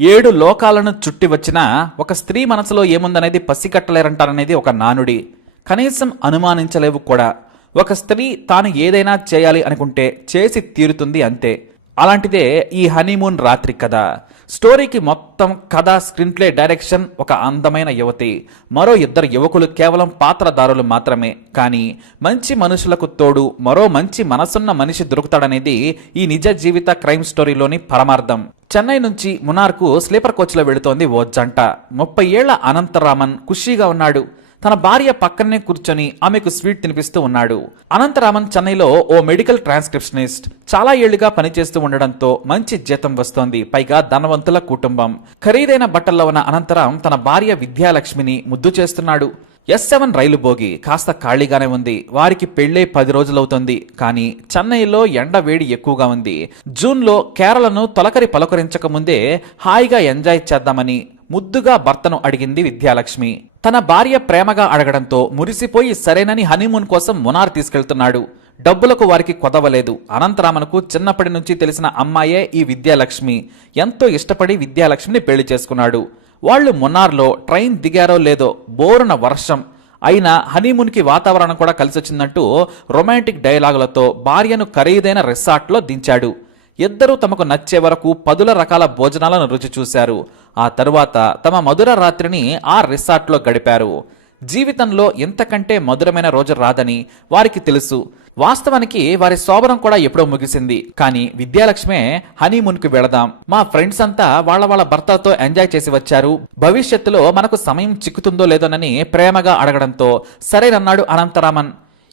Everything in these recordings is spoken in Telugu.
ఏడు లోకాలను చుట్టి వచ్చిన ఒక స్త్రీ మనసులో ఏముందనేది పసిగట్టలేరంటారనేది ఒక నానుడి. కనీసం అనుమానించలేవు కూడా. ఒక స్త్రీ తాను ఏదైనా చేయాలి అనుకుంటే చేసి తీరుతుంది అంతే. అలాంటిదే ఈ హనీమూన్ రాత్రి కదా స్టోరీకి మొత్తం కథ స్క్రీన్ ప్లే డైరెక్షన్ ఒక అందమైన యువతి. మరో ఇద్దరు యువకులు కేవలం పాత్రదారులు మాత్రమే. కానీ మంచి మనుషులకు తోడు మరో మంచి మనసున్న మనిషి దొరుకుతాడనేది ఈ నిజ జీవిత క్రైమ్ స్టోరీలోని పరమార్థం. చెన్నై నుంచి మునార్కు స్లీపర్ కోచ్లో వెళుతోంది ఓ జంట. ముప్పై ఏళ్ళ అనంతరామన్ ఖుషీగా ఉన్నాడు. తన భార్య పక్కనే కూర్చొని ఆమెకు స్వీట్ తినిపిస్తూ ఉన్నాడు. అనంతరామన్ చెన్నైలో ఓ మెడికల్ ట్రాన్స్క్రిప్షనిస్ట్ చాలా ఏళ్ళుగా పనిచేస్తూ ఉండడంతో మంచి జీతం వస్తోంది. పైగా ధనవంతుల కుటుంబం. ఖరీదైన బట్టల్లో ఉన్న అనంతరం తన భార్య విద్యాలక్ష్మిని ముద్దు చేస్తున్నాడు. ఎస్ సెవెన్ రైలు బోగి కాస్త ఖాళీగానే ఉంది. వారికి పెళ్ళే పది రోజులవుతుంది. కానీ చెన్నైలో ఎండ వేడి ఎక్కువగా ఉంది. జూన్లో కేరళను తొలకరి పలకరించక ముందే హాయిగా ఎంజాయ్ చేద్దామని ముద్దుగా భర్తను అడిగింది విద్యాలక్ష్మి. తన భార్య ప్రేమగా అడగడంతో మురిసిపోయి సరేనని హనీమూన్ కోసం మునార్ తీసుకెళ్తున్నాడు. డబ్బులకు వారికి కొదవలేదు. అనంతరామన్కు చిన్నప్పటి నుంచి తెలిసిన అమ్మాయే ఈ విద్యాలక్ష్మి. ఎంతో ఇష్టపడి విద్యాలక్ష్మిని పెళ్ళి చేసుకున్నాడు. వాళ్ళు మున్నార్లో ట్రైన్ దిగారో లేదో బోరున వర్షం. అయినా హనీమూన్కి వాతావరణం కూడా కలిసొచ్చిందంటూ రొమాంటిక్ డైలాగులతో భార్యను ఖరీదైన రిసార్ట్లో దించాడు. ఇద్దరూ తమకు నచ్చే వరకు పదుల రకాల భోజనాలను రుచి చూశారు. ఆ తరువాత తమ మధుర రాత్రిని ఆ రిసార్ట్లో గడిపారు. జీవితంలో ఎంతకంటే మధురమైన రోజు రాదని వారికి తెలుసు. వాస్తవానికి వారి శోభనం కూడా ఎప్పుడో ముగిసింది. కానీ విద్యాలక్ష్మే హనీమూన్కి వెళదాం. మా ఫ్రెండ్స్ అంతా వాళ్ళ వాళ్ళ భర్తలతో ఎంజాయ్ చేసి వచ్చారు. భవిష్యత్తులో మనకు సమయం చిక్కుతుందో లేదోనని ప్రేమగా అడగడంతో సరేనన్నాడు అనంతరామన్.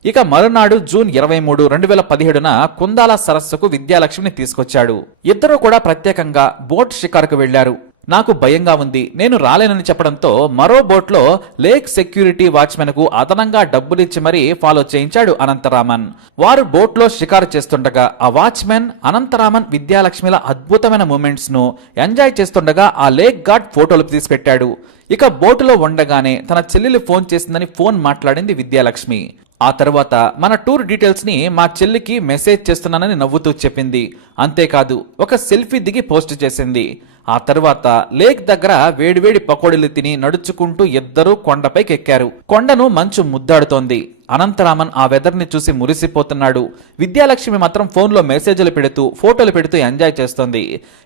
ఇక మరునాడు జూన్ ఇరవై మూడు రెండు వేల పదిహేడున కుందాల సరస్సుకు విద్యాలక్ష్మిని తీసుకొచ్చాడు. ఇద్దరూ కూడా ప్రత్యేకంగా బోట్ షికారుకు వెళ్ళారు నాకు భయంగా ఉంది. నేను రాలేనని చెప్పడంతో మరో బోట్లో లేక్ సెక్యూరిటీ వాచ్మెన్కు అదనంగా డబ్బులిచ్చి మరీ ఫాలో చేయించాడు అనంతరామన్. వారు బోట్లో షికారు చేస్తుండగా ఆ వాచ్మెన్ అనంతరామన్ విద్యాలక్ష్మిల అద్భుతమైన మూమెంట్స్ను ఎంజాయ్ చేస్తుండగా ఆ లేక్ గార్డ్ ఫోటోలు తీసిపెట్టాడు. ఇక బోటులో ఉండగానే తన చెల్లెలు ఫోన్ చేసిందని ఫోన్ మాట్లాడింది విద్యాలక్ష్మి. ఆ తర్వాత మన టూర్ డీటెయిల్స్ని మా చెల్లికి మెసేజ్ చేస్తున్నానని నవ్వుతూ చెప్పింది. అంతేకాదు ఒక సెల్ఫీ దిగి పోస్ట్ చేసింది. ఆ తర్వాత లేక్ దగ్గర వేడివేడి పకోడీలు తిని నడుచుకుంటూ ఇద్దరూ కొండపైకి ఎక్కారు. కొండను మంచు ముద్దాడుతోంది. అనంతరామన్ ఆ వెదర్ని చూసి మురిసిపోతున్నాడు. విద్యాలక్ష్మి మాత్రం ఫోన్లో మెసేజ్లు పెడుతూ ఫోటోలు పెడుతూ ఎంజాయ్ చేస్తోంది.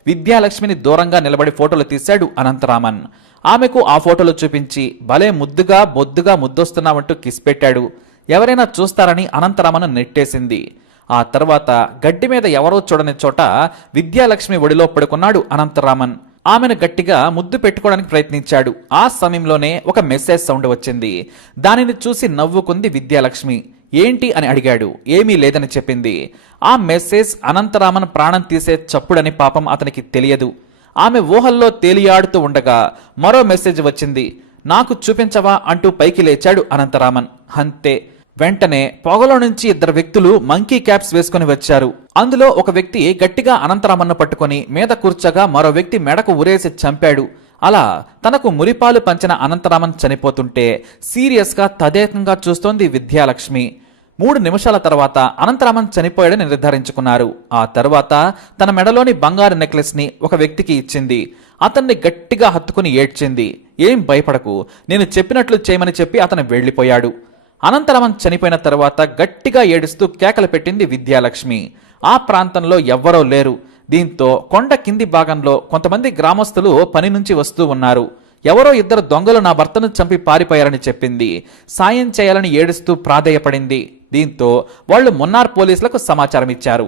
విద్యాలక్ష్మిని దూరంగా నిలబడి ఫోటోలు తీశాడు అనంతరామన్. ఆమెకు ఆ ఫోటోలు చూపించి భలే ముద్దుగా బొద్దుగా ముద్దొస్తున్నావంటూ కిస్ పెట్టాడు. ఎవరైనా చూస్తారని అనంతరామను నెట్టేసింది. ఆ తర్వాత గడ్డి మీద ఎవరో చూడని చోట విద్యాలక్ష్మి ఒడిలో పడుకున్నాడు అనంతరామన్. ఆమెను గట్టిగా ముద్దు పెట్టుకోవడానికి ప్రయత్నించాడు. ఆ సమయంలోనే ఒక మెసేజ్ సౌండ్ వచ్చింది. దానిని చూసి నవ్వుకుంది విద్యాలక్ష్మి. ఏంటి అని అడిగాడు. ఏమీ లేదని చెప్పింది. ఆ మెసేజ్ అనంతరామన్ ప్రాణం తీసే చప్పుడని పాపం అతనికి తెలియదు. ఆమె ఊహల్లో తేలియాడుతూ ఉండగా మరో మెసేజ్ వచ్చింది. నాకు చూపించవా అంటూ పైకి లేచాడు అనంతరామన్. అంతే. వెంటనే పొగలో నుంచి ఇద్దరు వ్యక్తులు మంకీ క్యాప్స్ వేసుకుని వచ్చారు. అందులో ఒక వ్యక్తి గట్టిగా అనంతరామన్ను పట్టుకొని మీద కూర్చోగా మరో వ్యక్తి మెడకు ఉరేసి చంపాడు. అలా తనకు మురిపాలు పంచిన అనంతరామన్ చనిపోతుంటే సీరియస్గా తదేకంగా చూస్తోంది విద్యాలక్ష్మి. మూడు నిమిషాల తర్వాత అనంతరామన్ చనిపోయాడని నిర్ధారించుకున్నారు. ఆ తర్వాత తన మెడలోని బంగారు నెక్లెస్ని ఒక వ్యక్తికి ఇచ్చింది. అతన్ని గట్టిగా హత్తుకుని ఏడ్చింది. ఏం భయపడకు నేను చెప్పినట్లు చేయమని చెప్పి అతను వెళ్ళిపోయాడు అనంతరమన్ చనిపోయిన తర్వాత గట్టిగా ఏడుస్తూ కేకలు పెట్టింది విద్యాలక్ష్మి. ఆ ప్రాంతంలో ఎవ్వరూ లేరు. దీంతో కొండ కింది భాగంలో కొంతమంది గ్రామస్తులు పని నుంచి వస్తూ ఉన్నారు. ఎవరో ఇద్దరు దొంగలు నా భర్తను చంపి పారిపోయారని చెప్పింది. సాయం చేయాలని ఏడుస్తూ ప్రాధేయపడింది. దీంతో వాళ్ళు మున్నార్ పోలీసులకు సమాచారం ఇచ్చారు.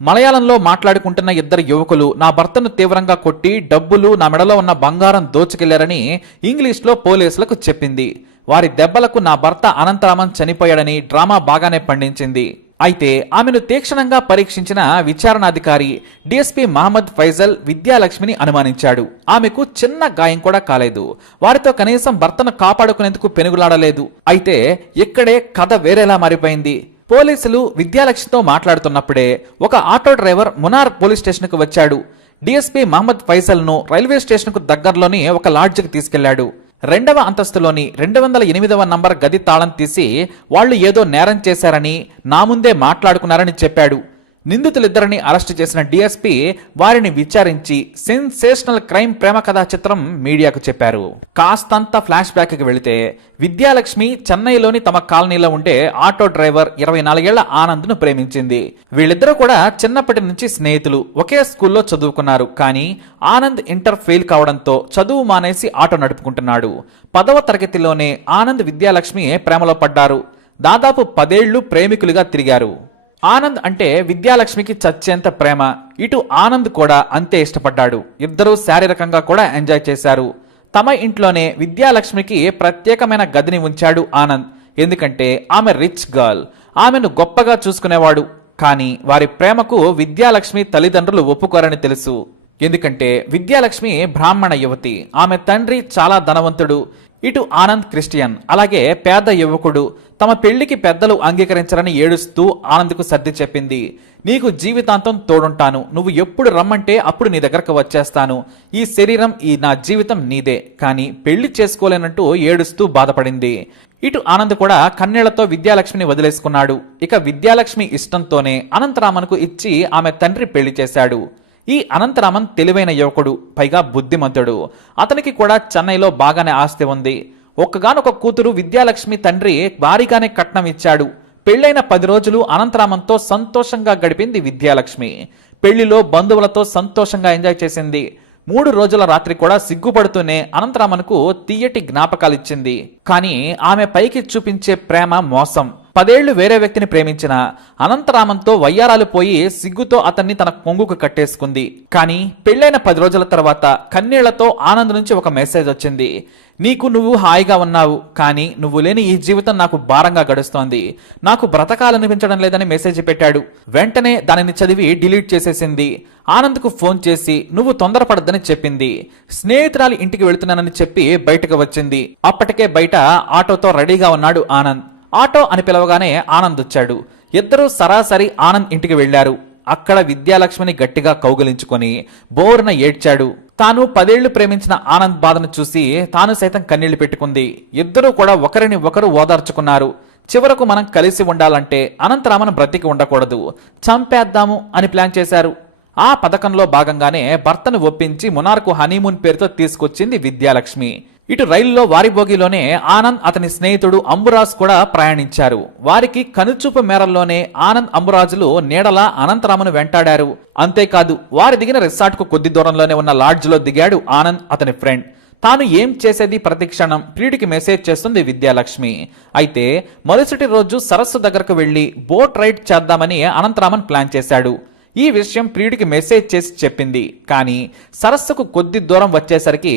మలయాళంలో మాట్లాడుకుంటున్న ఇద్దరు యువకులు నా భర్తను తీవ్రంగా కొట్టి డబ్బులు నా మెడలో ఉన్న బంగారం దోచుకెళ్ళారని ఇంగ్లీష్లో పోలీసులకు చెప్పింది. వారి దెబ్బలకు నా భర్త అనంతరామన్ చనిపోయాడని డ్రామా బాగానే పండించింది. అయితే ఆమెను తీక్షణంగా పరీక్షించిన విచారణాధికారి డిఎస్పీ మహమ్మద్ ఫైజల్ విద్యాలక్ష్మిని అనుమానించాడు. ఆమెకు చిన్న గాయం కూడా కాలేదు. వారితో కనీసం భర్తను కాపాడుకునేందుకు పెనుగులాడలేదు. అయితే ఇక్కడే కథ వేరేలా మారిపోయింది. పోలీసులు విద్యాలక్ష్మితో మాట్లాడుతున్నప్పుడే ఒక ఆటో డ్రైవర్ మునార్ పోలీస్ స్టేషన్కు వచ్చాడు. డిఎస్పీ మహమ్మద్ ఫైజల్ను రైల్వే స్టేషన్కు దగ్గరలోని ఒక లాడ్జికి తీసుకెళ్ళాడు. రెండవ అంతస్తులోని రెండు వందల ఎనిమిదవ నంబర్ గది తాళం తీసి వాళ్ళు ఏదో నేరం చేశారని నా ముందే మాట్లాడుకున్నారని చెప్పాడు. నిందితులిద్దరిని అరెస్ట్ చేసిన డీఎస్పీ వారిని విచారించి సెన్సేషనల్ క్రైమ్ ప్రేమ కథా చిత్రం మీడియాకు చెప్పారు. కాస్తంత ఫ్లాష్ బ్యాక్కి వెళితే విద్యాలక్ష్మి చెన్నైలోని తమ కాలనీలో ఉండే ఆటో డ్రైవర్ ఇరవై నాలుగేళ్ళ ఆనంద్ను ప్రేమించింది. వీళ్ళిద్దరూ కూడా చిన్నప్పటి నుంచి స్నేహితులు ఒకే స్కూల్లో చదువుకున్నారు. కానీ ఆనంద్ ఇంటర్ ఫెయిల్ కావడంతో చదువు మానేసి ఆటో నడుపుకుంటున్నాడు. పదవ తరగతిలోనే ఆనంద్ విద్యాలక్ష్మి ప్రేమలో పడ్డారు. దాదాపు పదేళ్ళు ప్రేమికులుగా తిరిగారు. ఆనంద్ అంటే విద్యాలక్ష్మికి చచ్చేంత ప్రేమ. ఇటు ఆనంద్ కూడా అంతే ఇష్టపడ్డాడు. ఇద్దరూ శారీరకంగా కూడా ఎంజాయ్ చేశారు. తమ ఇంట్లోనే విద్యాలక్ష్మికి ప్రత్యేకమైన గదిని ఉంచాడు ఆనంద్. ఎందుకంటే ఆమె రిచ్ గర్ల్. ఆమెను గొప్పగా చూసుకునేవాడు. కానీ వారి ప్రేమకు విద్యాలక్ష్మి తల్లిదండ్రులు ఒప్పుకోరని తెలుసు. ఎందుకంటే విద్యాలక్ష్మి బ్రాహ్మణ యువతి. ఆమె తండ్రి చాలా ధనవంతుడు. ఇటు ఆనంద్ క్రిస్టియన్. అలాగే పేద యువకుడు. తమ పెళ్ళికి పెద్దలు అంగీకరించరని ఏడుస్తూ ఆనంద్కు సర్ది చెప్పింది. నీకు జీవితాంతం తోడుంటాను. నువ్వు ఎప్పుడు రమ్మంటే అప్పుడు నీ దగ్గరకు వచ్చేస్తాను. ఈ శరీరం ఈ నా జీవితం నీదే. కానీ పెళ్ళి చేసుకోలేనంటూ ఏడుస్తూ బాధపడింది. ఇటు ఆనంద్ కూడా కన్నీళ్ళతో విద్యాలక్ష్మిని వదిలేసుకున్నాడు. ఇక విద్యాలక్ష్మి ఇష్టంతోనే అనంతరామన్కు ఇచ్చి ఆమె తండ్రి పెళ్ళి చేశాడు. ఈ అనంతరామన్ తెలివైన యువకుడు పైగా బుద్ధిమంతుడు. అతనికి కూడా చెన్నైలో బాగానే ఆస్తి ఉంది. ఒక్కగానొక కూతురు విద్యాలక్ష్మి తండ్రి భారీగానే కట్నం ఇచ్చాడు. పెళ్ళైన పది రోజులు అనంతరామంతో సంతోషంగా గడిపింది విద్యాలక్ష్మి. పెళ్ళిలో బంధువులతో సంతోషంగా ఎంజాయ్ చేసింది. మూడు రోజుల రాత్రి కూడా సిగ్గుపడుతూనే అనంతరామన్కు తీయటి జ్ఞాపకాలిచ్చింది. కానీ ఆమె పైకి చూపించే ప్రేమ మోసం. పదేళ్ళు వేరే వ్యక్తిని ప్రేమించిన అనంతరామంతో వయ్యారాలు పోయి సిగ్గుతో అతన్ని తన కొంగుకు కట్టేసుకుంది. కానీ పెళ్ళైన పది రోజుల తర్వాత కన్నీళ్ళతో ఆనంద్ నుంచి ఒక మెసేజ్ వచ్చింది. నీకు నువ్వు హాయిగా ఉన్నావు కానీ నువ్వు లేని ఈ జీవితం నాకు భారంగా గడుస్తోంది. నాకు బ్రతకాలనిపించడం లేదని మెసేజ్ పెట్టాడు. వెంటనే దానిని చదివి డిలీట్ చేసేసింది. ఆనంద్కు ఫోన్ చేసి నువ్వు తొందరపడద్దని చెప్పింది. స్నేహితురాలి ఇంటికి వెళుతున్నానని చెప్పి బయటకు వచ్చింది. అప్పటికే బయట ఆటోతో రెడీగా ఉన్నాడు ఆనంద్. ఆటో అని పిలవగానే ఆనంద్ వచ్చాడు. ఇద్దరూ సరాసరి ఆనంద్ ఇంటికి వెళ్ళారు అక్కడ విద్యాలక్ష్మిని గట్టిగా కౌగిలించుకొని బోరున ఏడ్చాడు. తాను పదేళ్ళు ప్రేమించిన ఆనంద్ బాధను చూసి తాను సైతం కన్నీళ్ళు పెట్టుకుంది. ఇద్దరూ కూడా ఒకరిని ఒకరు ఓదార్చుకున్నారు. చివరకు మనం కలిసి ఉండాలంటే అనంతరామను బ్రతికి ఉండకూడదు. చంపేద్దాము అని ప్లాన్ చేశారు. ఆ పథకంలో భాగంగానే భర్తను ఒప్పించి మునార్కు హనీమూన్ పేరుతో తీసుకొచ్చింది విద్యాలక్ష్మి. ఇటు రైల్లో వారి బోగిలోనే ఆనంద్ అతని స్నేహితుడు అంబురాజ్ కూడా ప్రయాణించారు. వారికి కనుచూపు మేరల్లోనే ఆనంద్ అంబురాజులు నీడల అనంతరామును వెంటాడారు. అంతేకాదు వారి దిగిన రిసార్ట్కు కొద్ది దూరంలోనే ఉన్న లాడ్జ్లో దిగాడు ఆనంద్ అతని ఫ్రెండ్. తాను ఏం చేసేది ప్రతిక్షణం ప్రియుడికి మెసేజ్ చేస్తుంది విద్యాలక్ష్మి. అయితే మరుసటి రోజు సరస్సు దగ్గరకు వెళ్ళి బోట్ రైడ్ చేద్దామని అనంతరామన్ ప్లాన్ చేశాడు. ఈ విషయం ప్రియుడికి మెసేజ్ చేసి చెప్పింది. కానీ సరస్సుకు కొద్ది దూరం వచ్చేసరికి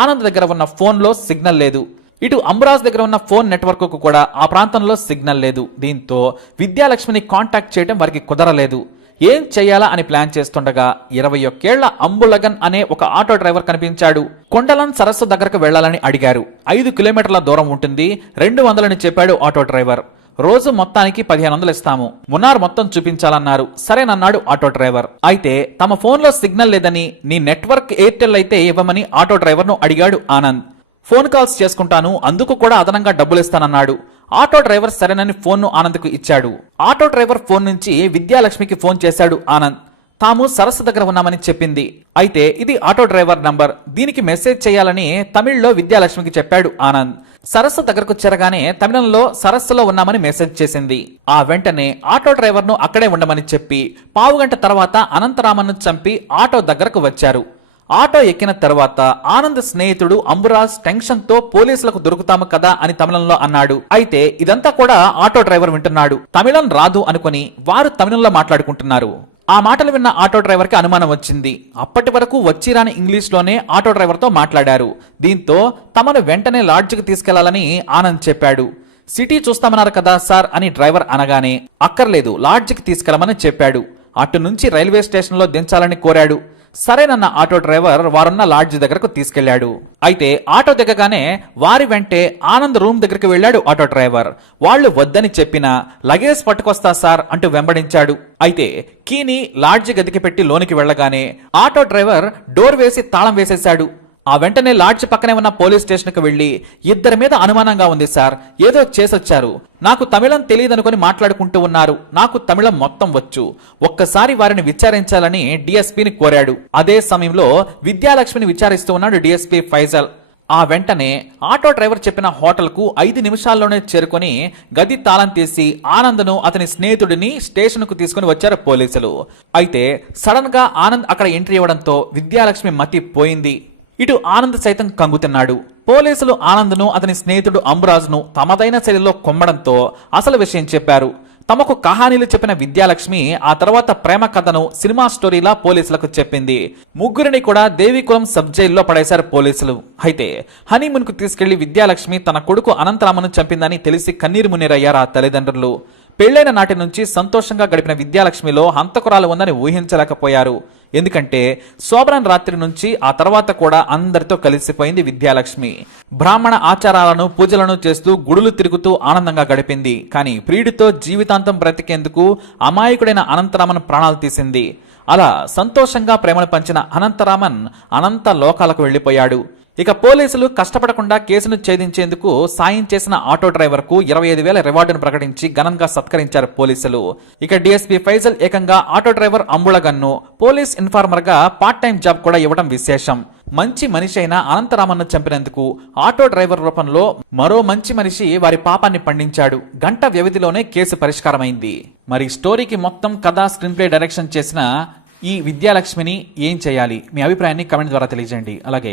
ఆనంద్ దగ్గర ఉన్న ఫోన్లో సిగ్నల్ లేదు. ఇటు అంబరాజ్ దగ్గర ఉన్న ఫోన్ నెట్వర్క్కు కూడా ఆ ప్రాంతంలో సిగ్నల్ లేదు. దీంతో విద్యాలక్ష్మిని కాంటాక్ట్ చేయడం వారికి కుదరలేదు. ఏం చేయాలా అని ప్లాన్ చేస్తుండగా ఇరవై ఒక్కేళ్ళ అంబులగన్ అనే ఒక ఆటో డ్రైవర్ కనిపించాడు. కొండలన్ సరస్సు దగ్గరకు వెళ్ళాలని అడిగారు. ఐదు కిలోమీటర్ల దూరం ఉంటుంది. రెండు వందలని చెప్పాడు ఆటో డ్రైవర్. రోజు మొత్తానికి పదిహేను వందలు ఇస్తాము. మున్నార్ మొత్తం చూపించాలన్నారు. సరేనన్నాడు ఆటో డ్రైవర్. అయితే తమ ఫోన్లో సిగ్నల్ లేదని నీ నెట్వర్క్ ఎయిర్టెల్ అయితే ఇవ్వమని ఆటో డ్రైవర్ను అడిగాడు ఆనంద్. ఫోన్ కాల్స్ చేసుకుంటాను అందుకు కూడా అదనంగా డబ్బులు ఇస్తానన్నాడు ఆటో డ్రైవర్ సరేనని ఫోన్ను ఆనంద్కు ఇచ్చాడు. ఆటో డ్రైవర్ ఫోన్ నుంచి విద్యాలక్ష్మికి ఫోన్ చేశాడు ఆనంద్. తాము సరస్సు దగ్గర ఉన్నామని చెప్పింది. అయితే ఇది ఆటో డ్రైవర్ నంబర్. దీనికి మెసేజ్ చేయాలని తమిళ్ళో విద్యాలక్ష్మికి చెప్పాడు ఆనంద్. సరస్సు దగ్గరకు చేరగానే తమిళంలో సరస్సులో ఉన్నామని మెసేజ్ చేసింది. ఆ వెంటనే ఆటో డ్రైవర్ను అక్కడే ఉండమని చెప్పి పావుగంట తర్వాత అనంతరామన్ను చంపి ఆటో దగ్గరకు వచ్చారు. ఆటో ఎక్కిన తర్వాత ఆనంద్ స్నేహితుడు అంబురాజ్ టెన్షన్తో పోలీసులకు దొరుకుతాము కదా అని తమిళంలో అన్నాడు. అయితే ఇదంతా కూడా ఆటో డ్రైవర్ వింటున్నాడు. తమిళం రాదు అనుకుని వారు తమిళంలో మాట్లాడుకుంటున్నారు. ఆ మాటలు విన్న ఆటో డ్రైవర్కి అనుమానం వచ్చింది. అప్పటి వరకు వచ్చిరాని ఇంగ్లీష్లోనే ఆటో డ్రైవర్తో మాట్లాడారు. దీంతో తమను వెంటనే లాడ్జికి తీసుకెళ్ళాలని ఆనంద్ చెప్పాడు. సిటీ చూస్తామన్నారు కదా సార్ అని డ్రైవర్ అనగానే అక్కర్లేదు లాడ్జికి తీసుకెళ్ళమని చెప్పాడు. అటు నుంచి రైల్వే స్టేషన్లో దించాలని కోరాడు. సరేనన్న ఆటో డ్రైవర్ వారున్న లాడ్జ్ దగ్గరకు తీసుకెళ్ళాడు అయితే ఆటో దిగగానే వారి వెంటే ఆనంద్ రూమ్ దగ్గరికి వెళ్ళాడు ఆటో డ్రైవర్. వాళ్ళు వద్దని చెప్పినా లగేజ్ పట్టుకొస్తా సార్ అంటూ వెంబడించాడు. అయితే కీని లాడ్జ్ గదికి పెట్టి లోనికి వెళ్ళగానే ఆటో డ్రైవర్ డోర్ వేసి తాళం వేసేశాడు. ఆ వెంటనే లాడ్జ్ పక్కనే ఉన్న పోలీస్ స్టేషన్కి వెళ్ళి ఇద్దరి మీద అనుమానంగా ఉంది సార్. ఏదో చేసొచ్చారు. నాకు తమిళం తెలియదనుకొని మాట్లాడుకుంటూ ఉన్నారు. నాకు తమిళం మొత్తం వచ్చు. ఒక్కసారి వారిని విచారించాలని డిఎస్పీని కోరాడు. అదే సమయంలో విద్యాలక్ష్మిని విచారిస్తూ ఉన్నాడు డిఎస్పీ ఫైజల్. ఆ వెంటనే ఆటో డ్రైవర్ చెప్పిన హోటల్కు ఐదు నిమిషాల్లోనే చేరుకొని గది తాళం తీసి ఆనంద్ను అతని స్నేహితుడిని స్టేషన్కు తీసుకుని వచ్చారు పోలీసులు. అయితే సడన్గా ఆనంద్ అక్కడ ఎంట్రీ ఇవ్వడంతో విద్యాలక్ష్మి మతి పోయింది. ఇటు ఆనంద్ సైతం కంగుతున్నాడు పోలీసులు ఆనంద్ను అతని స్నేహితుడు అంబురాజ్ను తమదైన శైలిలో కొమ్మడంతో అసలు విషయం చెప్పారు. తమకు కహానీలు చెప్పిన విద్యాలక్ష్మి ఆ తర్వాత ప్రేమ కథను సినిమా స్టోరీలా పోలీసులకు చెప్పింది. ముగ్గురిని కూడా దేవికులం సబ్ జైల్లో పడేశారు పోలీసులు. అయితే హనీమూన్కు తీసుకెళ్ళి విద్యాలక్ష్మి తన కొడుకు అనంతరామను చంపిందని తెలిసి కన్నీరు మున్నీరయ్యారు ఆ తల్లిదండ్రులు. పెళ్ళైన నాటి నుంచి సంతోషంగా గడిపిన విద్యాలక్ష్మిలో హంతకురాలు ఉందని ఊహించలేకపోయారు. ఎందుకంటే శోభనం రాత్రి నుంచి ఆ తర్వాత కూడా అందరితో కలిసిపోయింది విద్యాలక్ష్మి. బ్రాహ్మణ ఆచారాలను పూజలను చేస్తూ గుడులు తిరుగుతూ ఆనందంగా గడిపింది. కానీ ప్రియుడితో జీవితాంతం బ్రతికేందుకు అమాయకుడైన అనంతరామన్ ప్రాణాలు తీసింది. అలా సంతోషంగా ప్రేమను పంచిన అనంతరామన్ అనంత లోకాలకు వెళ్ళిపోయాడు ఇక పోలీసులు కష్టపడకుండా కేసును ఛేదించేందుకు సాయం చేసిన ఆటో డ్రైవర్కు ఇరవై ఐదు వేల రివార్డును ప్రకటించి ఘనంగా సత్కరించారు పోలీసులు. ఇక డిఎస్పీ ఫైజల్ ఏకంగా ఆటో డ్రైవర్ అంబుళగన్ను పోలీస్ ఇన్ఫార్మర్గా పార్ట్ టైం జాబ్ కూడా ఇవ్వడం విశేషం. మంచి మనిషి అయిన అనంతరామన్ను చంపినందుకు ఆటో డ్రైవర్ రూపంలో మరో మంచి మనిషి వారి పాపాన్ని పండించాడు. గంట వ్యవధిలోనే కేసు పరిష్కారమైంది. మరి స్టోరీకి మొత్తం కథ స్క్రీన్ ప్లే డైరెక్షన్ చేసిన ఈ విద్యాలక్ష్మిని ఏం చేయాలి? మీ అభిప్రాయాన్ని కమెంట్ ద్వారా తెలియజేయండి. అలాగే